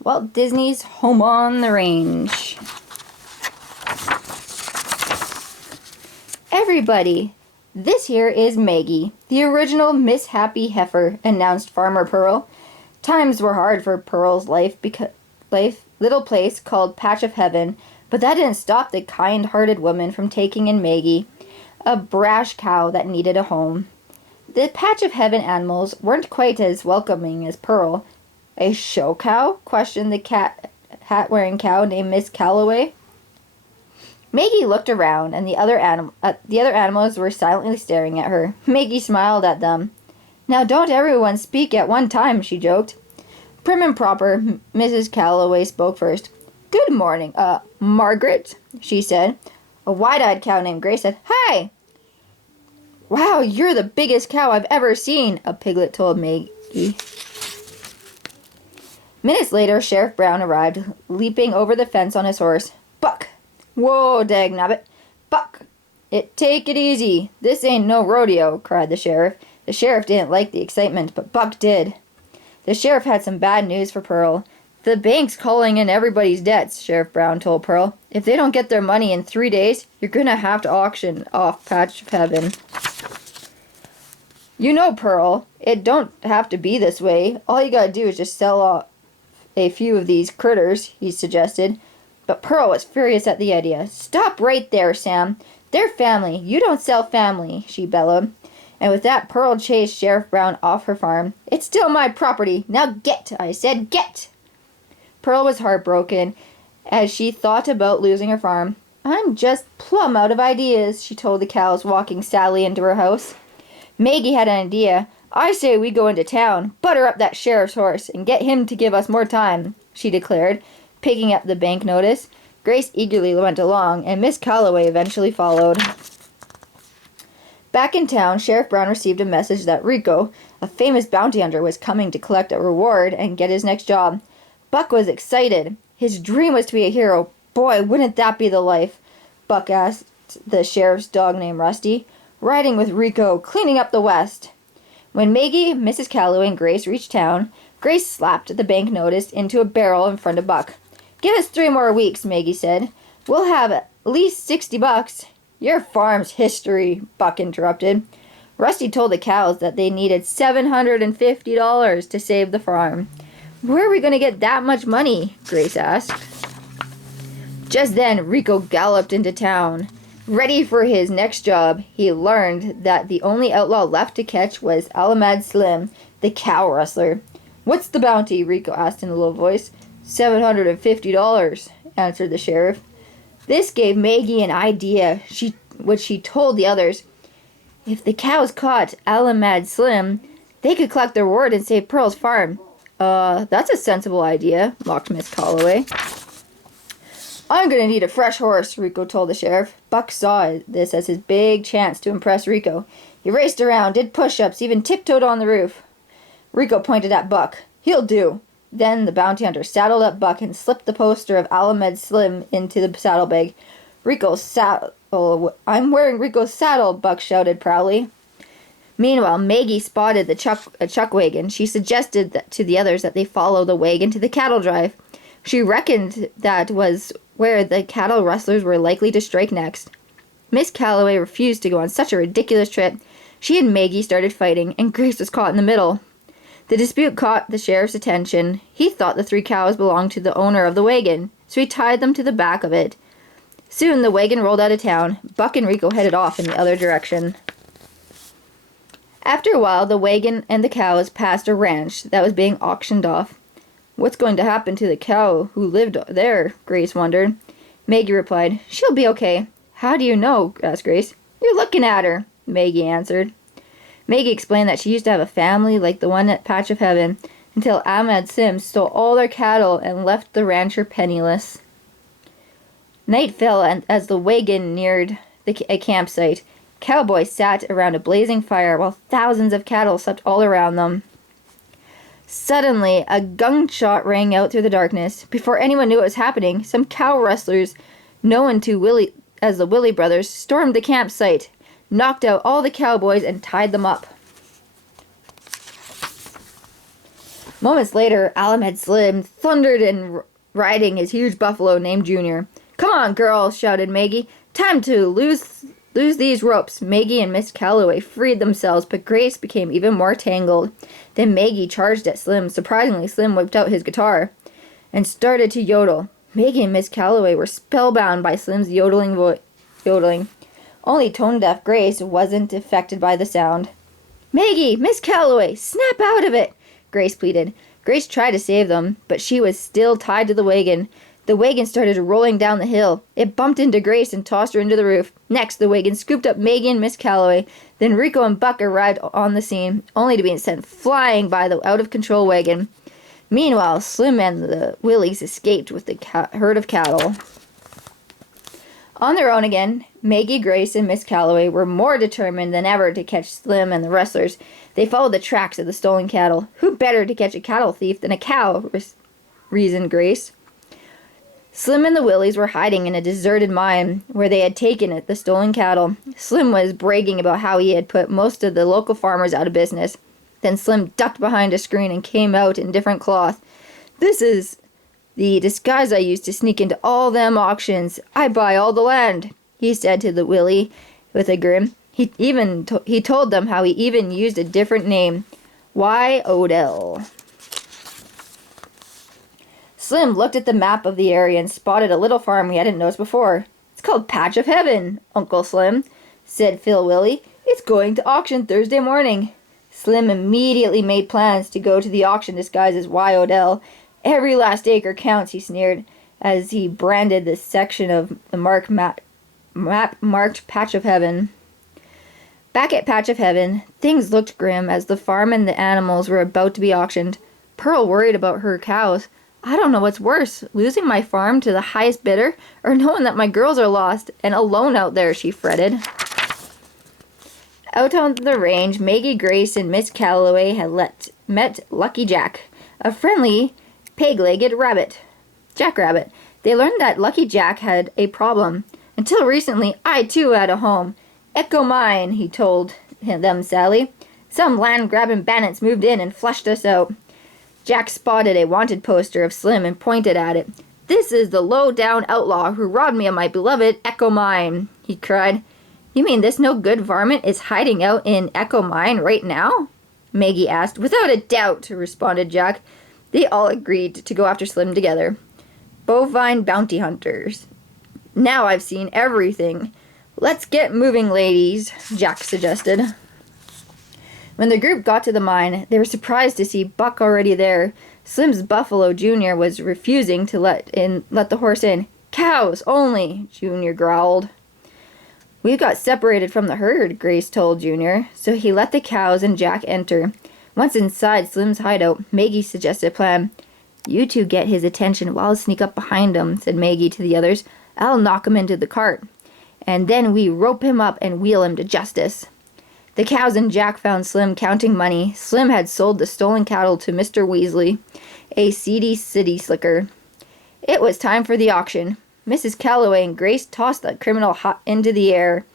Walt Disney's Home on the Range. Everybody, this here is Maggie, the original Miss Happy Heifer, announced Farmer Pearl. Times were hard for Pearl's little place called Patch of Heaven, but that didn't stop the kind-hearted woman from taking in Maggie, a brash cow that needed a home. The Patch of Heaven animals weren't quite as welcoming as Pearl. A show cow? Questioned the hat-wearing cow named Miss Calloway. Maggie looked around, and the other animals were silently staring at her. Maggie smiled at them. "Now don't everyone speak at one time," she joked. Prim and proper, Mrs. Calloway spoke first. "Good morning, Margaret," she said. A wide-eyed cow named Grace said, "Hi." "Wow, you're the biggest cow I've ever seen," a piglet told Maggie. Minutes later, Sheriff Brown arrived, leaping over the fence on his horse. "Buck!" "Whoa, dagnabbit! Buck! Take it easy. This ain't no rodeo," cried the sheriff. The sheriff didn't like the excitement, but Buck did. The sheriff had some bad news for Pearl. "The bank's calling in everybody's debts," Sheriff Brown told Pearl. "If they don't get their money in 3 days, you're gonna have to auction off Patch of Heaven." "You know, Pearl, it don't have to be this way. All you gotta do is just sell off a few of these critters," he suggested. But Pearl was furious at the idea. "Stop right there, Sam. They're family. You don't sell family," she bellowed. And with that, Pearl chased Sheriff Brown off her farm. "It's still my property. Now get, I said, get!" Pearl was heartbroken as she thought about losing her farm. "I'm just plumb out of ideas," she told the cows, walking sadly into her house. Maggie had an idea. "I say we go into town, butter up that sheriff's horse, and get him to give us more time," she declared, picking up the bank notice. Grace eagerly went along, and Miss Calloway eventually followed. Back in town, Sheriff Brown received a message that Rico, a famous bounty hunter, was coming to collect a reward and get his next job. Buck was excited. His dream was to be a hero. Boy, wouldn't that be the life? Buck asked the sheriff's dog named Rusty. "Riding with Rico, cleaning up the West." When Maggie, Mrs. Calloway, and Grace reached town, Grace slapped the bank notice into a barrel in front of Buck. "Give us 3 more weeks," Maggie said. "We'll have at least $60. "Your farm's history," Buck interrupted. Rusty told the cows that they needed $750 to save the farm. "Where are we going to get that much money?" Grace asked. Just then, Rico galloped into town. Ready for his next job, he learned that the only outlaw left to catch was Alameda Slim, the cow rustler. "What's the bounty?" Rico asked in a low voice. $750, answered the sheriff. This gave Maggie an idea, which she told the others. If the cows caught Alameda Slim, they could collect their reward and save Pearl's farm. That's a sensible idea," mocked Miss Calloway. "I'm gonna need a fresh horse," Rico told the sheriff. Buck saw this as his big chance to impress Rico. He raced around, did push-ups, even tiptoed on the roof. Rico pointed at Buck. "He'll do." Then the bounty hunter saddled up Buck and slipped the poster of Alameda Slim into the saddlebag. "Rico's saddle. I'm wearing Rico's saddle," Buck shouted proudly. Meanwhile, Maggie spotted a chuck wagon. She suggested to the others that they follow the wagon to the cattle drive. She reckoned that was where the cattle rustlers were likely to strike next. Miss Calloway refused to go on such a ridiculous trip. She and Maggie started fighting, and Grace was caught in the middle. The dispute caught the sheriff's attention. He thought the 3 cows belonged to the owner of the wagon, so he tied them to the back of it. Soon the wagon rolled out of town. Buck and Rico headed off in the other direction. After a while, the wagon and the cows passed a ranch that was being auctioned off. "What's going to happen to the cow who lived there?" Grace wondered. Maggie replied, "She'll be okay." "How do you know?" asked Grace. "You're looking at her," Maggie answered. Maggie explained that she used to have a family like the one at Patch of Heaven until Ahmed Sims stole all their cattle and left the rancher penniless. Night fell as the wagon neared a campsite. Cowboys sat around a blazing fire while thousands of cattle slept all around them. Suddenly, a gunshot rang out through the darkness. Before anyone knew what was happening, some cow rustlers, known to as the Willie brothers, stormed the campsite, knocked out all the cowboys, and tied them up. Moments later, Alameda Slim thundered in riding his huge buffalo named Junior. "Come on, girls," shouted Maggie. "Time to lose these ropes." Maggie and Miss Calloway freed themselves, but Grace became even more tangled. Then Maggie charged at Slim. Surprisingly, Slim whipped out his guitar and started to yodel. Maggie and Miss Calloway were spellbound by Slim's yodeling. Only tone-deaf Grace wasn't affected by the sound. "Maggie, Miss Calloway, snap out of it," Grace pleaded. Grace tried to save them, but she was still tied to the wagon. The wagon started rolling down the hill. It bumped into Grace and tossed her into the roof. Next, the wagon scooped up Maggie and Miss Calloway. Then Rico and Buck arrived on the scene, only to be sent flying by the out-of-control wagon. Meanwhile, Slim and the Willies escaped with the herd of cattle. On their own again, Maggie, Grace, and Miss Calloway were more determined than ever to catch Slim and the rustlers. They followed the tracks of the stolen cattle. Who better to catch a cattle thief than a cow, reasoned Grace. Slim and the Willies were hiding in a deserted mine where they had taken the stolen cattle. Slim was bragging about how he had put most of the local farmers out of business. Then Slim ducked behind a screen and came out in different cloth. "This is the disguise I use to sneak into all them auctions. I buy all the land," he said to the Willie with a grin. He told them how he even used a different name, Y. Odell. Slim looked at the map of the area and spotted a little farm he hadn't noticed before. "It's called Patch of Heaven, Uncle Slim," said Phil Willie. "It's going to auction Thursday morning." Slim immediately made plans to go to the auction disguised as Y. Odell. "Every last acre counts," he sneered, as he branded the section of the map marked Patch of Heaven. Back at Patch of Heaven, things looked grim as the farm and the animals were about to be auctioned. Pearl worried about her cows. "I don't know what's worse, losing my farm to the highest bidder, or knowing that my girls are lost and alone out there," she fretted. Out on the range, Maggie, Grace, and Miss Calloway had met Lucky Jack, a friendly, peg-legged jackrabbit. They learned that Lucky Jack had a problem. "Until recently, I too had a home. Echo mine," he told them sadly. "Some land-grabbing bandits moved in and flushed us out." Jack spotted a wanted poster of Slim and pointed at it. "This is the low-down outlaw who robbed me of my beloved Echo mine," he cried. "You mean this no-good varmint is hiding out in Echo mine right now?" Maggie asked. "Without a doubt," responded Jack. They all agreed to go after Slim together. Bovine bounty hunters. "Now I've seen everything. Let's get moving, ladies," Jack suggested. When the group got to the mine, they were surprised to see Buck already there. Slim's buffalo, Junior, was refusing to let the horse in. "Cows only," Junior growled. "We got separated from the herd," Grace told Junior, so he let the cows and Jack enter. Once inside Slim's hideout, Maggie suggested a plan. "You two get his attention while I sneak up behind him," said Maggie to the others. "I'll knock him into the cart, and then we rope him up and wheel him to justice." The cows and Jack found Slim counting money. Slim had sold the stolen cattle to Mr. Weasley, a seedy city slicker. It was time for the auction. Mrs. Calloway and Grace tossed the criminal into the air.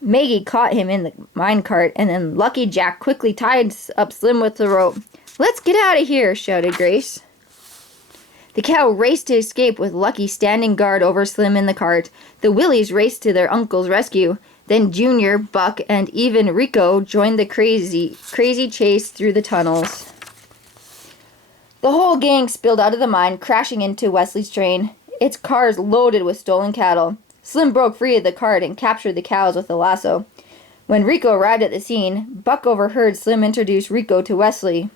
Maggie caught him in the minecart, and then Lucky Jack quickly tied up Slim with the rope. "Let's get out of here," shouted Grace. The cow raced to escape with Lucky standing guard over Slim in the cart. The Willies raced to their uncle's rescue. Then Junior, Buck, and even Rico joined the crazy chase through the tunnels. The whole gang spilled out of the mine, crashing into Wesley's train, its cars loaded with stolen cattle. Slim broke free of the cart and captured the cows with a lasso. When Rico arrived at the scene, Buck overheard Slim introduce Rico to Wesley.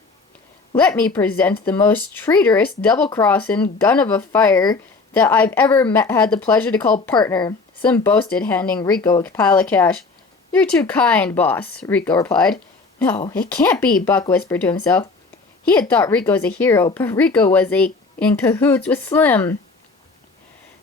"Let me present the most traitorous, double-crossing gun of a fire that I've ever had the pleasure to call partner," Slim boasted, handing Rico a pile of cash. "You're too kind, boss," Rico replied. "No, it can't be," Buck whispered to himself. He had thought Rico was a hero, but Rico was in cahoots with Slim.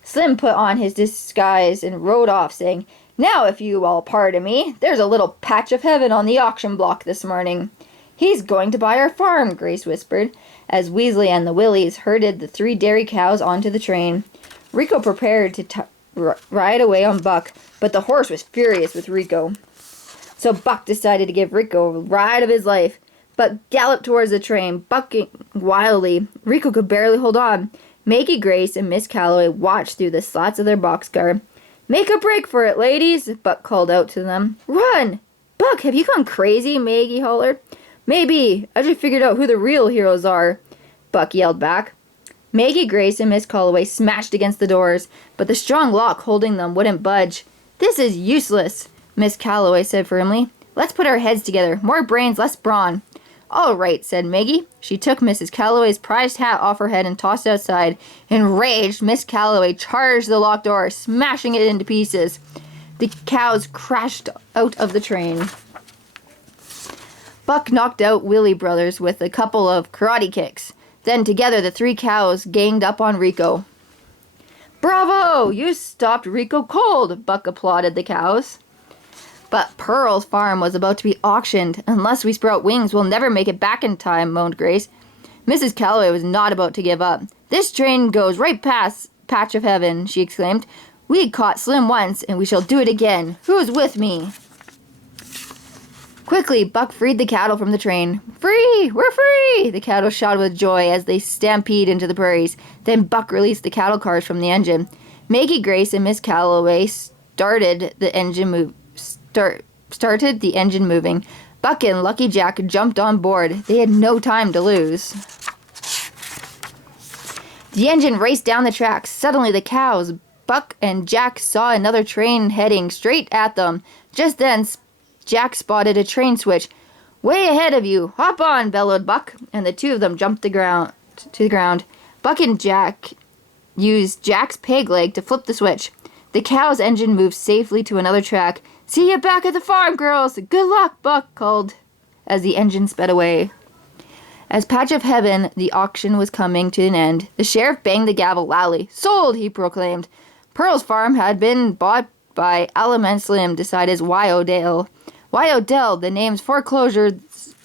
Slim put on his disguise and rode off, saying, "Now, if you all pardon me, there's a little patch of heaven on the auction block this morning." "He's going to buy our farm," Grace whispered, as Weasley and the Willies herded the 3 dairy cows onto the train. Rico prepared to ride away on Buck, but the horse was furious with Rico. So Buck decided to give Rico a ride of his life. Buck galloped towards the train, bucking wildly. Rico could barely hold on. Maggie Grace and Miss Calloway watched through the slats of their boxcar. "Make a break for it, ladies," Buck called out to them. "Run!" "Buck, have you gone crazy?" Maggie hollered. "Maybe. I just figured out who the real heroes are," Buck yelled back. Maggie Grace and Miss Calloway smashed against the doors, but the strong lock holding them wouldn't budge. "This is useless," Miss Calloway said firmly. "Let's put our heads together. More brains, less brawn." "All right," said Maggie. She took Mrs. Calloway's prized hat off her head and tossed it outside. Enraged, Miss Calloway charged the locked door, smashing it into pieces. The cows crashed out of the train. Buck knocked out Willie Brothers with a couple of karate kicks. Then together the three cows ganged up on Rico. "Bravo! You stopped Rico cold," Buck applauded the cows. "But Pearl's farm was about to be auctioned. Unless we sprout wings, we'll never make it back in time," moaned Grace. Mrs. Calloway was not about to give up. "This train goes right past Patch of Heaven," she exclaimed. "We caught Slim once, and we shall do it again. Who's with me?" Quickly, Buck freed the cattle from the train. "Free! We're free!" The cattle shouted with joy as they stampeded into the prairies. Then Buck released the cattle cars from the engine. Maggie Grace and Miss Calloway started the engine moving. Buck and Lucky Jack jumped on board. They had no time to lose. The engine raced down the tracks. Suddenly the cows, Buck and Jack, saw another train heading straight at them. Just then, Jack spotted a train switch. "Way ahead of you! Hop on!" bellowed Buck, and the two of them jumped to the ground. Buck and Jack used Jack's peg leg to flip the switch. The cow's engine moved safely to another track. "See you back at the farm, girls! Good luck!" Buck called as the engine sped away. As Patch of Heaven, the auction was coming to an end. The sheriff banged the gavel loudly. "Sold!" he proclaimed. Pearl's farm had been bought by Alameda Slim, decided Wyo'dale. Wyo'dale, the name's foreclosure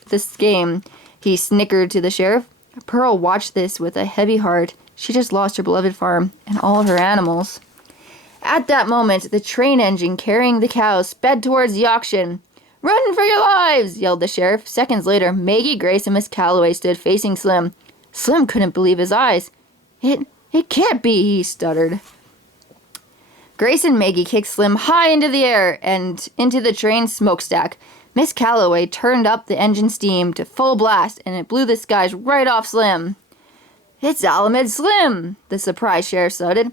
this game, he snickered to the sheriff. Pearl watched this with a heavy heart. She just lost her beloved farm and all her animals. At that moment, the train engine carrying the cows sped towards the auction. "Run for your lives!" yelled the sheriff. Seconds later, Maggie Grace and Miss Calloway stood facing Slim. Slim couldn't believe his eyes. It can't be," he stuttered. Grace and Maggie kicked Slim high into the air and into the train's smokestack. Miss Calloway turned up the engine steam to full blast, and it blew the skies right off Slim. "It's Alameda Slim!" the surprised sheriff shouted.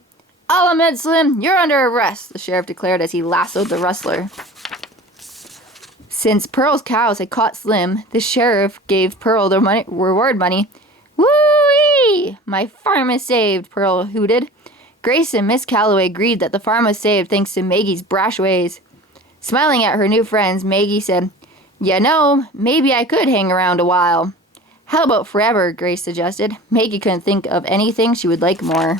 "Alameda Slim, you're under arrest," the sheriff declared as he lassoed the rustler. Since Pearl's cows had caught Slim, the sheriff gave Pearl the reward money. "Woo-wee! My farm is saved," Pearl hooted. Grace and Miss Calloway agreed that the farm was saved thanks to Maggie's brash ways. Smiling at her new friends, Maggie said, "You know, maybe I could hang around a while." "How about forever?" Grace suggested. Maggie couldn't think of anything she would like more.